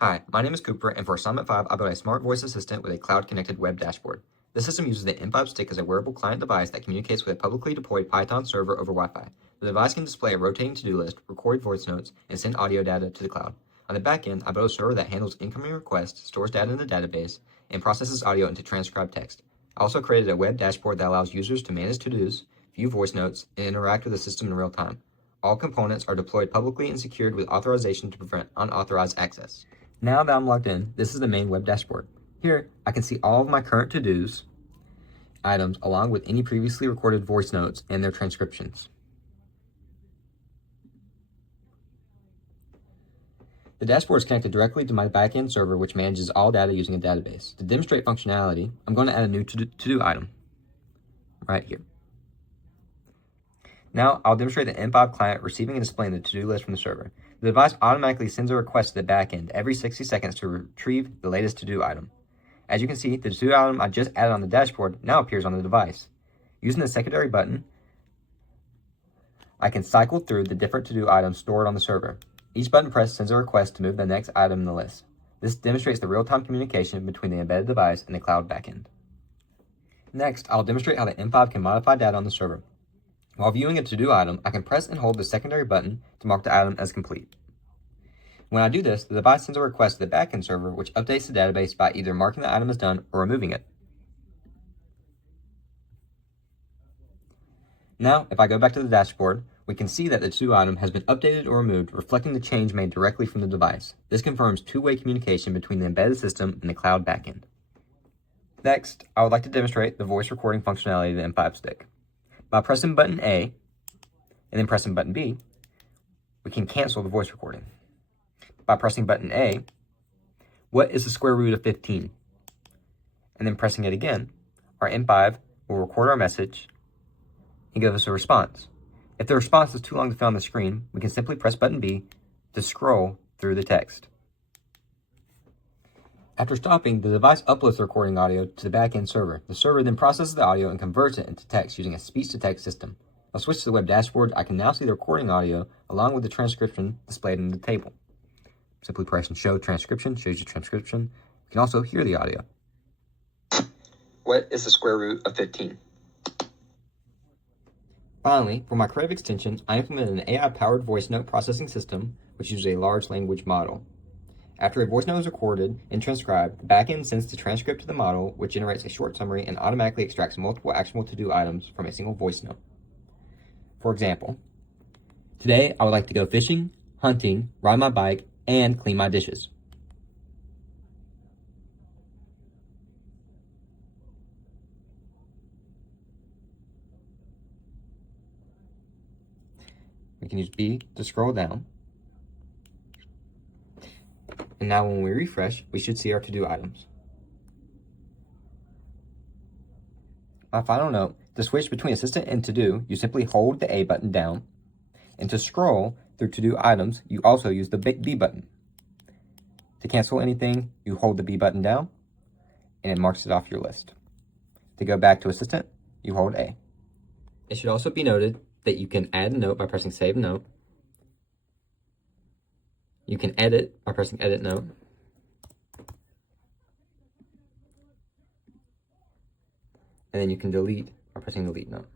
Hi, my name is Cooper, and for Assignment 5, I built a smart voice assistant with a cloud-connected web dashboard. This system uses the M5 stick as a wearable client device that communicates with a publicly deployed Python server over Wi-Fi. The device can display a rotating to-do list, record voice notes, and send audio data to the cloud. On the back end, I built a server that handles incoming requests, stores data in the database, and processes audio into transcribed text. I also created a web dashboard that allows users to manage to-dos, view voice notes, and interact with the system in real time. All components are deployed publicly and secured with authorization to prevent unauthorized access. Now that I'm logged in, this is the main web dashboard. Here, I can see all of my current to-dos items along with any previously recorded voice notes and their transcriptions. The dashboard is connected directly to my backend server, which manages all data using a database. To demonstrate functionality, I'm going to add a new to-do item right here. Now, I'll demonstrate the M5 client receiving and displaying the to-do list from the server. The device automatically sends a request to the backend every 60 seconds to retrieve the latest to-do item. As you can see, the to-do item I just added on the dashboard now appears on the device. Using the secondary button, I can cycle through the different to-do items stored on the server. Each button pressed sends a request to move the next item in the list. This demonstrates the real-time communication between the embedded device and the cloud backend. Next, I'll demonstrate how the M5 can modify data on the server. While viewing a to-do item, I can press and hold the secondary button to mark the item as complete. When I do this, the device sends a request to the backend server, which updates the database by either marking the item as done or removing it. Now, if I go back to the dashboard, we can see that the to-do item has been updated or removed, reflecting the change made directly from the device. This confirms two-way communication between the embedded system and the cloud backend. Next, I would like to demonstrate the voice recording functionality of the M5 stick. By pressing button A and then pressing button B, we can cancel the voice recording. By pressing button A, what is the square root of 15? And then pressing it again, our M5 will record our message and give us a response. If the response is too long to fit on the screen, we can simply press button B to scroll through the text. After stopping, the device uploads the recording audio to the backend server. The server then processes the audio and converts it into text using a speech-to-text system. I'll switch to the web dashboard. I can now see the recording audio along with the transcription displayed in the table. Simply pressing show transcription shows you transcription. You can also hear the audio. What is the square root of 15? Finally, for my creative extension, I implemented an AI-powered voice note processing system, which uses a large language model. After a voice note is recorded and transcribed, the backend sends the transcript to the model, which generates a short summary and automatically extracts multiple actionable to-do items from a single voice note. For example, today I would like to go fishing, hunting, ride my bike, and clean my dishes. We can use B to scroll down. And now when we refresh, we should see our to-do items. My final note, to switch between Assistant and To-Do, you simply hold the A button down. And to scroll through to-do items, you also use the B button. To cancel anything, you hold the B button down, and it marks it off your list. To go back to Assistant, you hold A. It should also be noted that you can add a note by pressing Save Note. You can edit by pressing Edit Note. And then you can delete by pressing Delete Note.